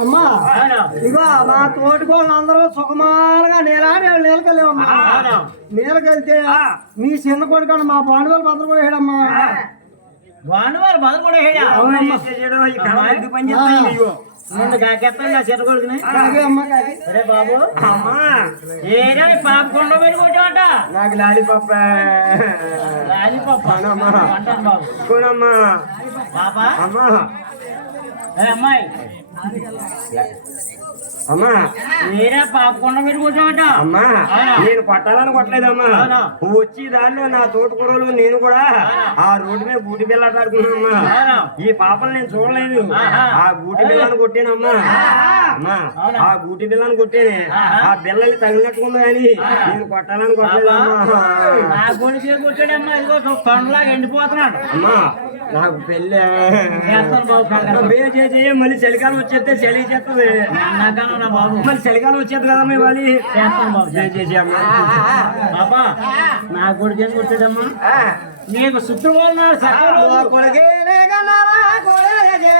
అమ్మా ఇగో మా తోటికోళ్ళు అందరూ సుఖమానంగా నేలాడి నీళ్ళకెళ్ళామమ్మా నీళ్ళకెళ్తే మీ చిన్న కొడుకు మా బాండవాళ్ళు భద్ర కూడా వేయడమ్మా వాడు బదులు కూడా ముందు కాకెత్తా చెట్టు కొడుకుని. అలాగే అమ్మా. కాకి. సరే బాబు. అమ్మా. ఏరా ఈ పాప కొండ పెట్టుకుంటాట నాకు లాలిపప్ప లాలిపప్ప అవునమ్మా. అంటాను బాబు. కొనమ్మా. పాప? అమ్మా. ఏ అమ్మాయి. 哪里 అమ్మా. ఏరా పాప కొండ పెట్టుకుంటాట అమ్మా? నేను కొట్టాలని కొట్టలేదమ్మా. అవునా? వచ్చి దారిలో నా తోటకూరలు నేను కూడా ఆ. రోడ్డు మీద బూటి అవునా? ఈ పాపలు నేను చూడలేదు. ఆ బూటి బిల్లని కొట్టానమ్మా. అమ్మా? ఆ బూటి బిల్లని కొట్టానే. ఆ బిల్లలు తగిలినట్టుకుంది కానీ నేను కొట్టాలని కొట్టలేదమ్మా. కొట్టాడమ్మా? ఇదిగో తొండలాగా ఎండిపోతున్నాడు. అమ్మా నాకు పెళ్ళి. మళ్ళీ చలికాలం వచ్చేస్తే చలి చేస్తుంది. బాబు? మళ్ళీ చలికాలం వచ్చేది కదమ్మా ఇవ్వాలి చేస్తాను బాబు బే చేసి అమ్మా. పాపా నా కొడుకు ఏం కొట్టాడమ్మా? నీకు శుక్రవారం కన్నారా, కొడుకే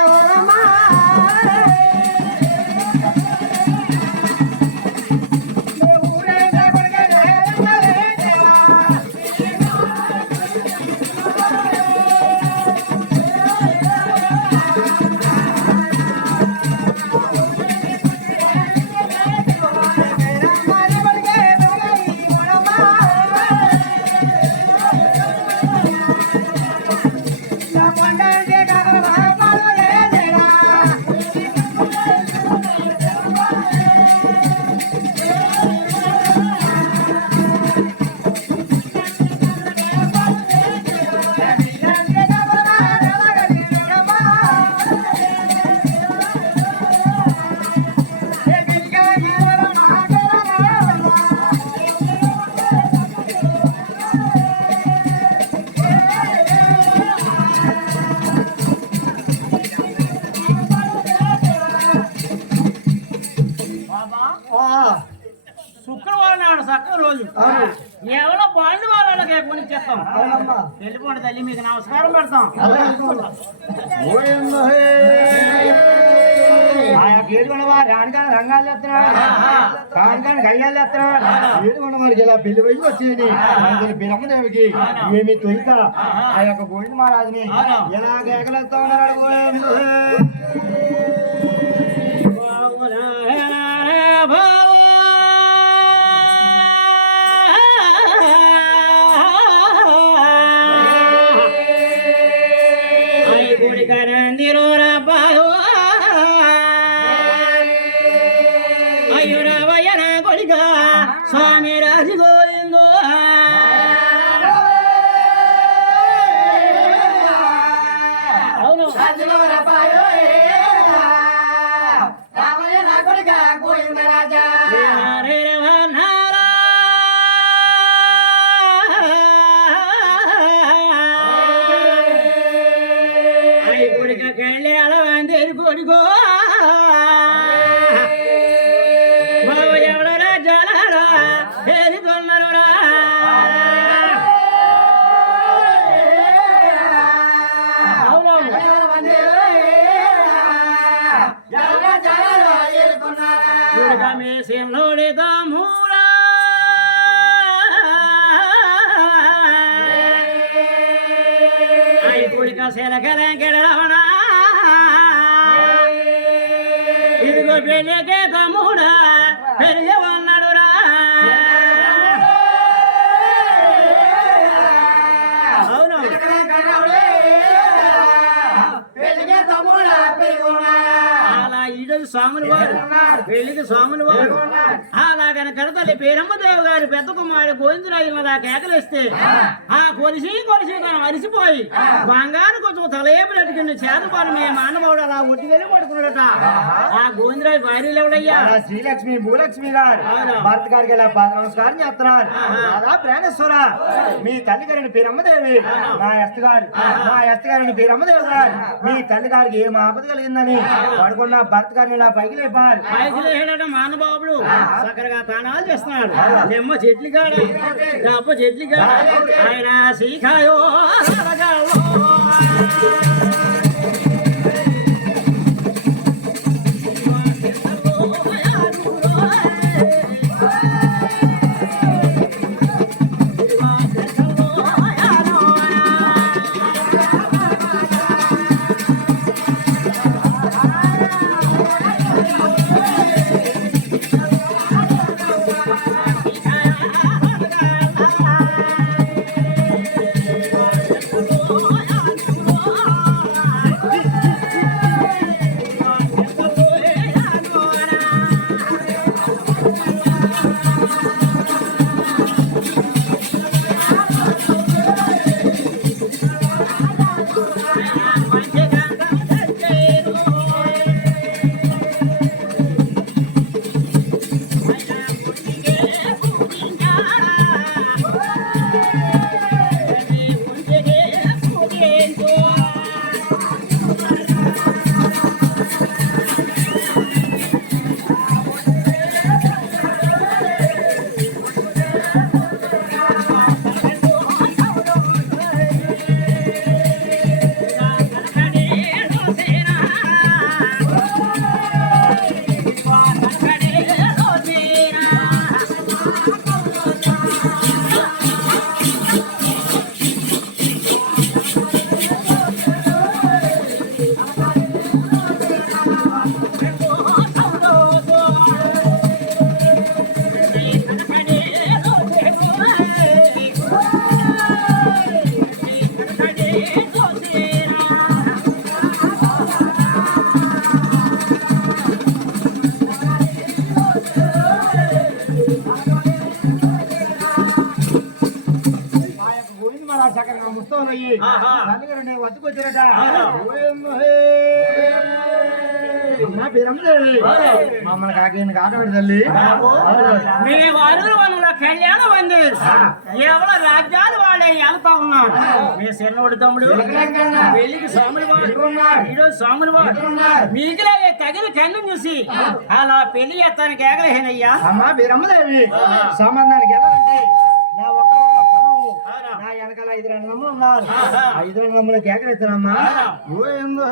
నమస్కారం పెడతాం రాణిగాని రంగాలు ఎత్తున్నాడు కానికాని గయ్యాలు ఎత్తున్నాడు ఏడుకొండ వారికి ఇలా పెళ్ళి వయసు వచ్చేది మనకి బిరమ్మదేవికి ఏమి తొలిత. ఆ యొక్క గోవింద మహారాజుని ఎలా కేకలేస్తా ఉన్నాడు ఊరకమేసింలోడిదామూరా ఐపుడిక శలకరంకెడవనా ఇదిగో పెళ్ళికే స్వాములు వారు. పెళ్ళికి స్వాములు వారు. అలాగని కడతల్లి పేరమ్మదేవి గారి పెద్ద కుమారుడు గోవిందరాజు నా కేకలిస్తే ఆ. కొలిసి కొలిసి తను అరిసిపోయి బంగారు కొంచెం తలేపు నట్టుకుని చేతపాటు మీ మానవుడు అలా ఒట్టికెళ్ళి పడుకున్నాడట. ఆ గోవిందరాజు భార్యలు ఎవడయ్యా? అలా శ్రీలక్ష్మి భూలక్ష్మి గారు. భర్త గారికి ఇలా పాద నమస్కారం చేస్తున్నారు. అలా ప్రాణేశ్వర. మీ తల్లి గారిని పేరమ్మదేవి నా ఎస్త గారు నా ఎస్త గారిని పేరమ్మదేవి గారు మీ తల్లి గారికి ఏం ఆపద కలిగిందని పడుకున్న భర్త గారిని ఇలా పైకి లేపారు. మానబాబుడు. చక్కరగా తానాలు చేస్తున్నాడు నిమ్మ చెట్లు కాడ చెట్లు కాడ ఆయన సీకాయో మమ్మల్ని కాకి కాటబడి తల్లి మీ వారు వాళ్ళ కళ్యాణం అంది ఎవరి రాజ్యాలు వాడే వెళ్తా ఉన్నాడు మీ చిన్నోడు తమ్ముడు పెళ్ళికి స్వాములు ఈరోజు స్వాములు మీకులే తగిన కన్ను చూసి అలా పెళ్ళి చేస్తానికి ఏకలేనయ్యా అమ్మా బీరమ్మదేవి సంబంధానికి వెళ్ళాలంటే నా ఒక పొలము, నా వెనకాల ఐదు రెండు నమ్ములు ఉన్నారు ఐదు రెండు నమ్ములు కేకలేస్తానమ్మా ఓయందో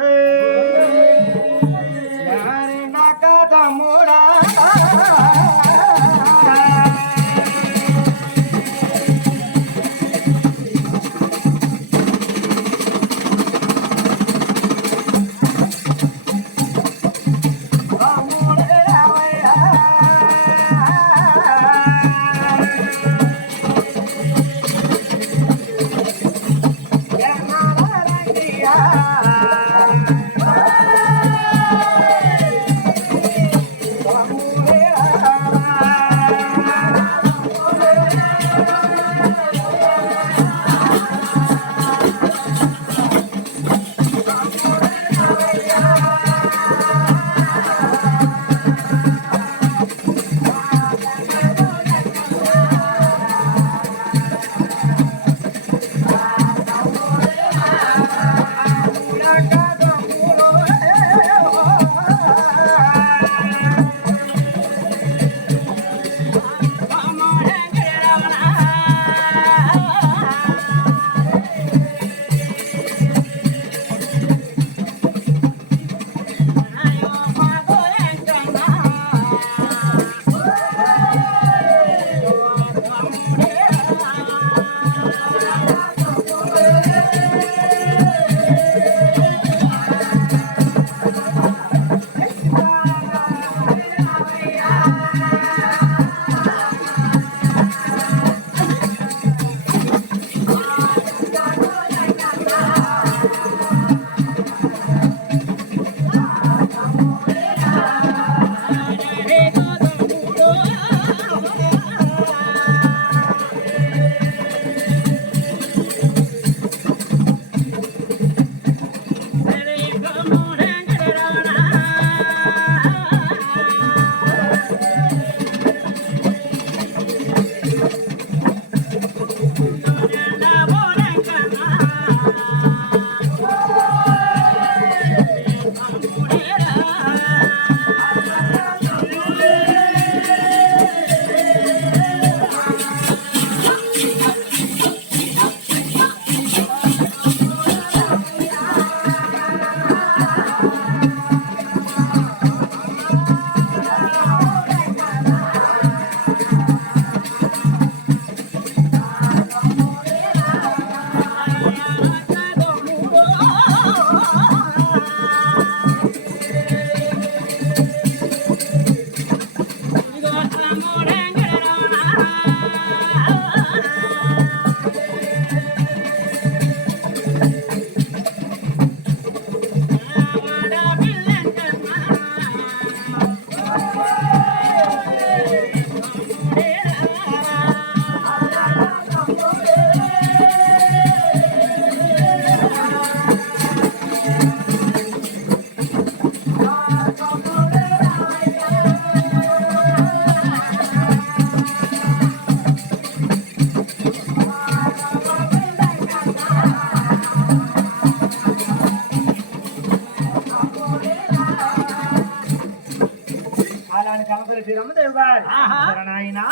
గారు నాయనా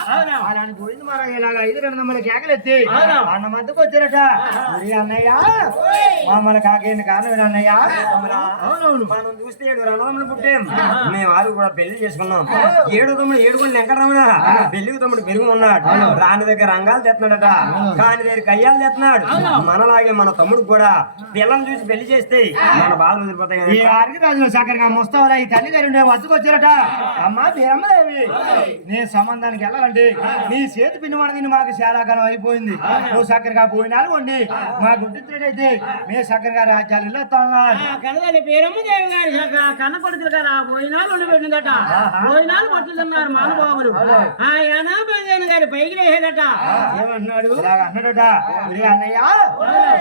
ఇలాగ ఐదు రెండు. అన్న మధ్యకు వచ్చారట. మరి అన్నయ్య మమ్మల్ని కాకేంది కారణం అన్నయ్య అవునవును. మనం చూస్తే ఏడు రణములు పుట్టాం. మేము ఆరు కూడా పెళ్ళి చేసుకున్నాం. ఏడు తమ్ముడు ఏడుకొని వెంకటరమణ. పెళ్ళికి తమ్ముడు పెరుగు ఉన్నాడు. రాని దగ్గర రంగాలు తెస్తున్నాడట. కాని దగ్గర కయ్యాలు తెస్తున్నాడు. మనలాగే మన తమ్ముడు కూడా పిల్లల్ని చూసి పెళ్ళి చేస్తే మన బాధలు వదిలిపోతాయి ఈ కదా ఆరికి రాజుల సక్కరగా ముస్తావరా ఈ తల్లి గారు ఉండే వచ్చుకొచ్చారట బీరమ్మదేవి నేను సంబంధానికి వెళ్ళాలంటే నీ చేతి పిండి దీన్ని మాకు శాలాకాలం అయిపోయింది. నువ్వు సక్కరగా పోయినారు వండి. మా గుడ్డితే మీ సక్కరగా రాజ్యాలు ఇల్లు ఉన్నారు కనదలి పేరమ్మ దేవి గారి కన్న కొడుకులు కదా పోయినాలు ఉండి పెట్టిందట. పోయినాలు పట్టుతున్నారు మహానుభావులు ఆ ఎనభై రాజన్న గారి పైకి లేదట ఏమన్నాడు? ఇలాగ అన్నాడట. ఒరే అన్నయ్య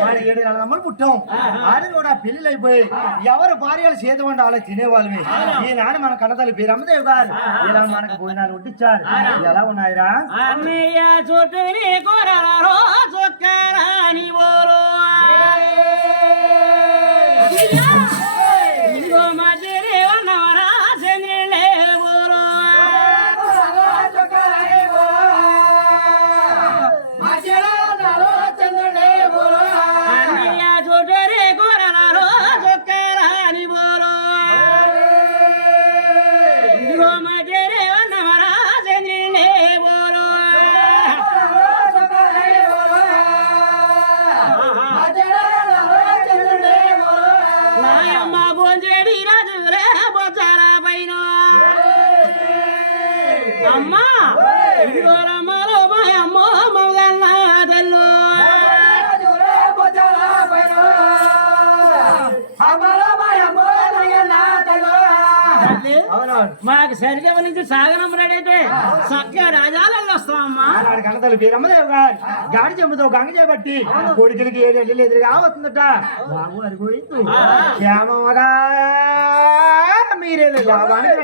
మన ఏడు నెలలు పుట్టాం. ఆడి కూడా పెళ్ళిళ్ళు అయిపోయి ఎవరు భార్యలు చేతి వంట అలా తినేవాళ్ళవి ఈనాడు మన కన్నతల్లి బీరమ్మదేవి గారు. ఇలా మనకు భోజనాలు వడ్డించారు ఎలా ఉన్నాయిరా? అన్నయ్య చుట్టూని కూరలో ఓరు మాకు సరిగ్గా నుంచి సాగనం రెడైతే చక్కగా రాజాలలో వస్తామమ్మా ఆనాడు కన్నతల్లి బీరమ్మదేవి గారు గాడి చెంబుతో గంగ చేపట్టి కొడుకులకి ఏడు ఎల్లు ఎదురుగా వస్తుందట బాబు అరిపోయింది క్షేమముగా మీరే లాభానికి.